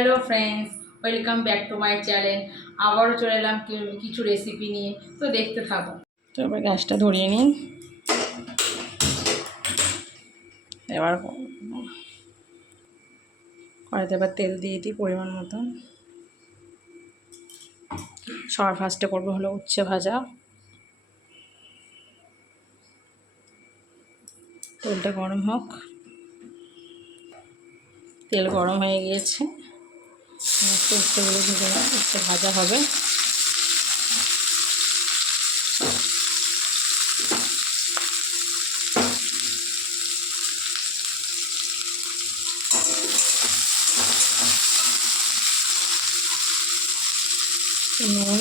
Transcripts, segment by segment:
Hello friends welcome back to my channel আবারও চলে এলাম কিছু রেসিপি নিয়ে। তো দেখতে থাকো। তো এবার গ্যাসটা ধরিয়ে নিন এবার কড়াইতে এবার তেল দিয়ে দিই পরিমাণ মতন। সবার ফার্স্টে করব হলো উচ্ছে ভাজা। তেলটা গরম হোক। তেল গরম হয়ে গিয়েছে। একটু উচ্ছেগুলো ভেজে নেব উচ্ছে ভাজা হবে। নুন।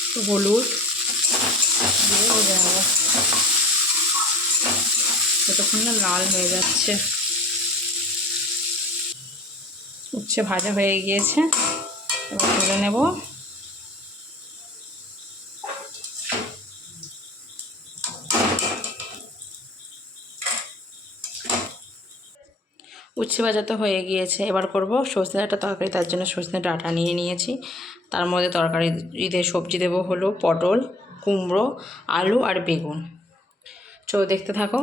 একটু হলুদ। দিয়ে ভেজে নেব যতক্ষণ না লাল হয়ে যাচ্ছে। উচ্ছে ভাজা হয়ে গিয়েছে। এবার তুলে নেব। উচ্ছে ভাজা তো হয়ে গিয়েছে। এবার করব সজনে ডাঁটা তরকারি, তার জন্য সজনে ডাঁটা নিয়ে নিয়েছি। তার মধ্যে তরকারি দিয়ে সবজি দেবো হলো পটল, কুমড়ো, আলু আর বেগুন। চো দেখতে থাকো।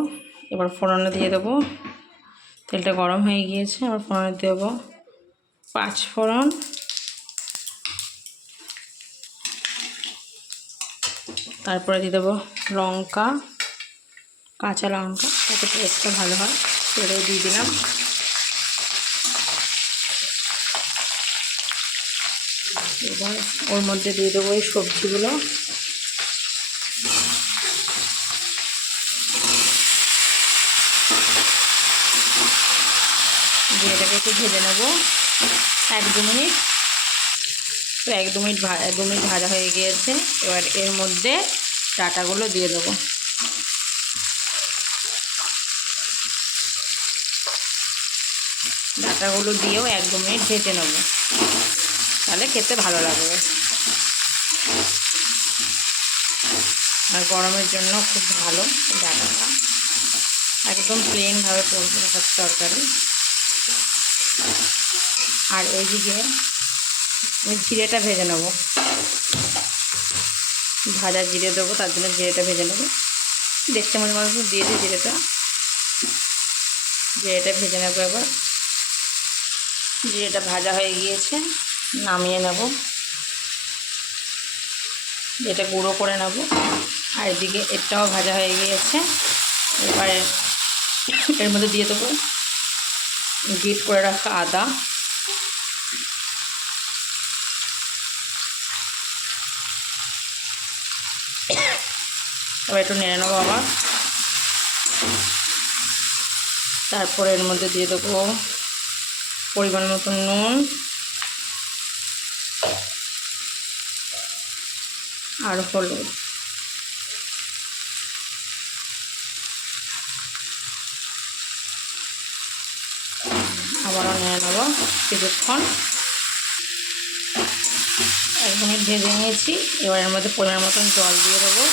এবার ফোড়নে দিয়ে দেবো। তেলটা গরম হয়ে গিয়েছে, এবার ফোড়নে দেবো পাঁচ ফোড়ন। তারপরে দিয়ে দেবো লঙ্কা, কাঁচা লঙ্কা, যাতে টেস্টটা ভালো হয়। তেলেও দিয়ে দিলাম। এবার ওর মধ্যে দিয়ে দেবো এই সবজিগুলো দিয়ে এটাকে একটু ভেজে নেব। এক দু মিনিট। তো এক দু মিনিট এক দু মিনিট ভাজা হয়ে গিয়েছে। এবার এর মধ্যে ডাটাগুলো দিয়ে দেবো। ডাটাগুলো দিয়েও এক দু মিনিট ভেজে নেব। তাহলে খেতে ভালো লাগবে। আর গরমের জন্য খুব ভালো ডাটাটা। একদম প্লেনভাবে করব তরকারি। আর এইদিকে আমি জিরেটা ভেজে নেব। ভাজা জিরে দেবো, তার জন্য জিরেটা ভেজে নেব। দেখতে মনে মতো দিয়ে দিই জিরেটা। জিরেটা ভেজে নেব এবার। জিরেটা ভাজা হয়ে গিয়েছে, নামিয়ে নেব। এটা গুঁড়ো করে নেব। আর এদিকে এটাও ভাজা হয়ে গিয়েছে। এবারে এর মধ্যে দিয়ে দেবো গ্রিট করে রাখা আদা। এবার একটু নেড়ে নেব আবার। তারপরে এর মধ্যে দিয়ে দেবো পরিমাণ মতন নুন। আর হলুদ আবারও নিয়ে নেব কিছুক্ষণ। এক মিনিট ভেজে নিয়েছি। এবার এর মধ্যে পরিমাণ মতন জল দিয়ে দেবো।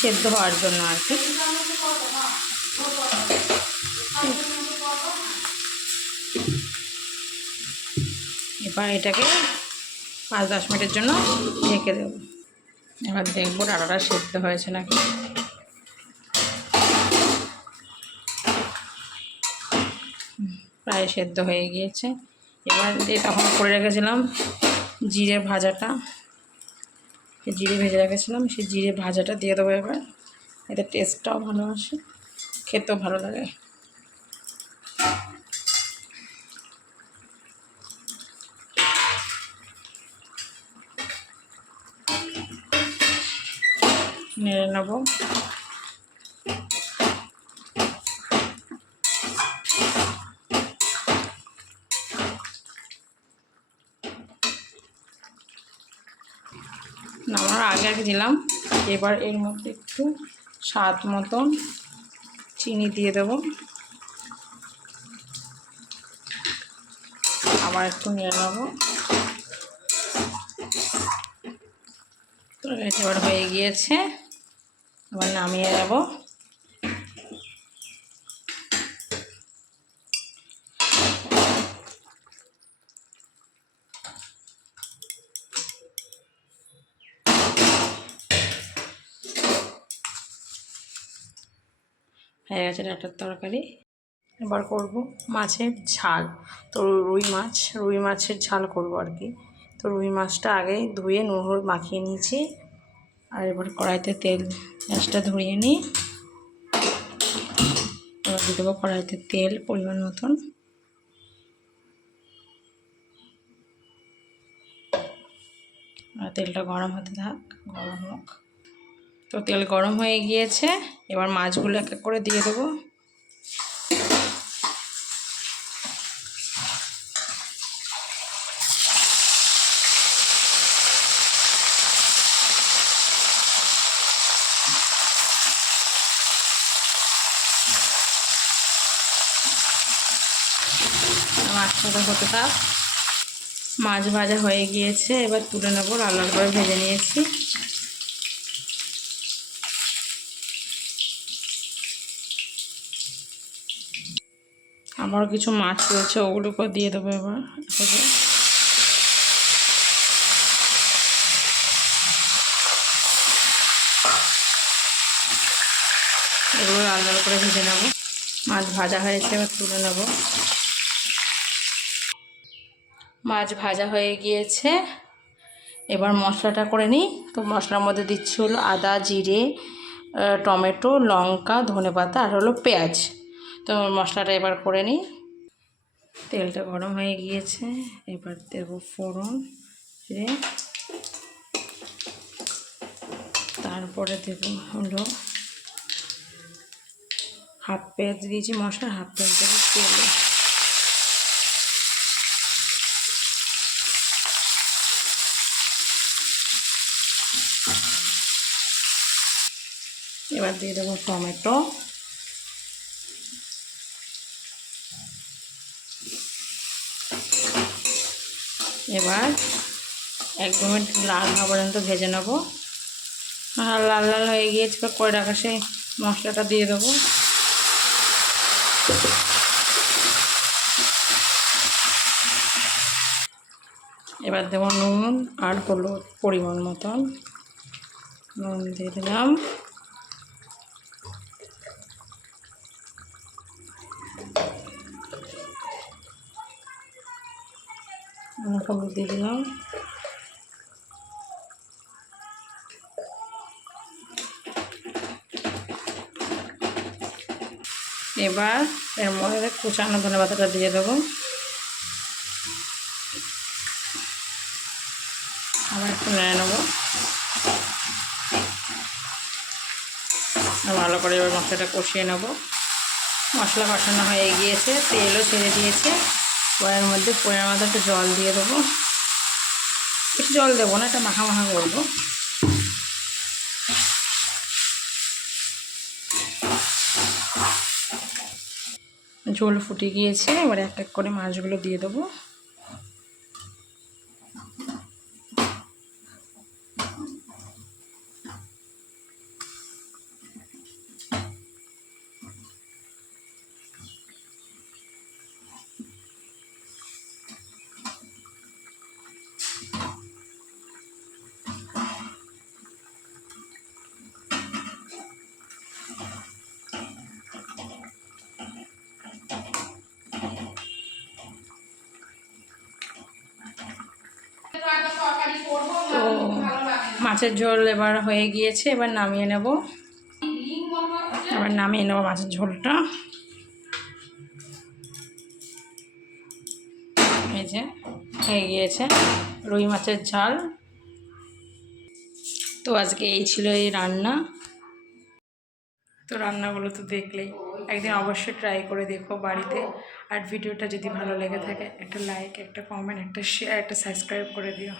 সেদ্ধ হওয়ার জন্য আর কি। এবার এটাকে পাঁচ দশ মিনিটের জন্য ঢেকে দেব। এবার দেখব ডাটাটা সেদ্ধ হয়েছে নাকি। প্রায় সেদ্ধ হয়ে গিয়েছে। এবার যে তখন করে রেখেছিলাম জিরে ভাজাটা। জিরে ভেজে রেখেছিলাম, সেই জিরে ভাজাটা দিয়ে দেবো এবার। এতে টেস্টটাও ভালো আসে, খেতেও ভালো লাগে। নেড়ে নেব। নামার আগে আগে দিলাম। এবার এর মধ্যে একটু স্বাদ মতন চিনি দিয়ে দেব। আবার একটু নিয়ে নেব। তরকারিটা এবার হয়ে গিয়েছে। এবার নামিয়ে নেব। হয়ে গেছে ডাটার তরকারি। এবার করব মাছের ঝাল। তো রুই মাছ, রুই মাছের ঝাল করব আর কি। তো রুই মাছটা আগে ধুয়ে নুন হলুদ মাখিয়ে নিয়েছি। আর এবার কড়াইতে তেল, গ্যাসটা ধরিয়ে নিই। এবার দিয়ে দেবো কড়াইতে তেল পরিমাণ মতন। তেলটা গরম হতে থাক, গরম হোক। তো তেল গরম হয়ে গিয়েছে, এবার মাছগুলো এক এক করে দিয়ে দেবো। মাছটা হতে থাক। মাছ ভাজা হয়ে গিয়েছে, এবার তুলে নেব লাল করে ভেজে নিয়েছি। আবার কিছু মাছ রয়েছে ওগুলোকে দিয়ে দেবো এবার। এগুলো লাল লাল করে ভেজে নেব। মাছ ভাজা হয়েছে, এবার তুলে নেব। মাছ ভাজা হয়ে গিয়েছে। এবার মশলাটা করে নিই। তো মশলার মধ্যে দিচ্ছি হলো আদা, জিরে টমেটো, লঙ্কা, ধনেপাতা, আর হলো পেঁয়াজ। তো মশলাটা এবার করে নিই। তেলটা গরম হয়ে গিয়েছে, এবার দেব ফোড়ন জিরে তারপরে দেব হলো হাফ পেঁয়াজ দিয়েছি মশলা হাফ পেঁয়াজ দেবো তেলে। এবার দিয়ে দেবো টমেটো। এবার এক দু মিনিট লাল হওয়া পর্যন্ত ভেজে নেব। আর লাল লাল হয়ে গিয়েছে করে রাখা সেই মশলাটা দিয়ে দেবো। এবার দেবো নুন আর হলুদ পরিমাণ মতন। নুন দিয়ে দিলাম। আর হলুদ দিয়ে দিলাম। এবার এর মধ্যে কুচানো ধনে পাতাটা দিয়ে দেবো। আবার একটু নেড়ে নেব। ভালো করে এবার মশলাটা কষিয়ে নেব। মশলা কষানো হয়ে গিয়েছে, তেলও ছেড়ে দিয়েছে। এর মধ্যে পরিমাণ মতো একটু জল দিয়ে দেবো। একটু জল দেবো না, একটা মাখা মাখা করব ঝোল ফুটে গিয়েছে, এবার এক এক করে মাছগুলো দিয়ে দেবো তো মাছের ঝোল এবার হয়ে গিয়েছে, এবার নামিয়ে নেব। এবার নামিয়ে নেব মাছের ঝোলটা। এই হয়ে গিয়েছে রুই মাছের ঝাল। তো আজকে এই ছিল এই রান্না। তো রান্নাগুলো তো দেখলেই, একদিন অবশ্যই ট্রাই করে দেখো বাড়িতে। আর ভিডিওটা যদি ভালো লেগে থাকে, একটা লাইক একটা কমেন্ট একটা শেয়ার একটা সাবস্ক্রাইব করে দিও।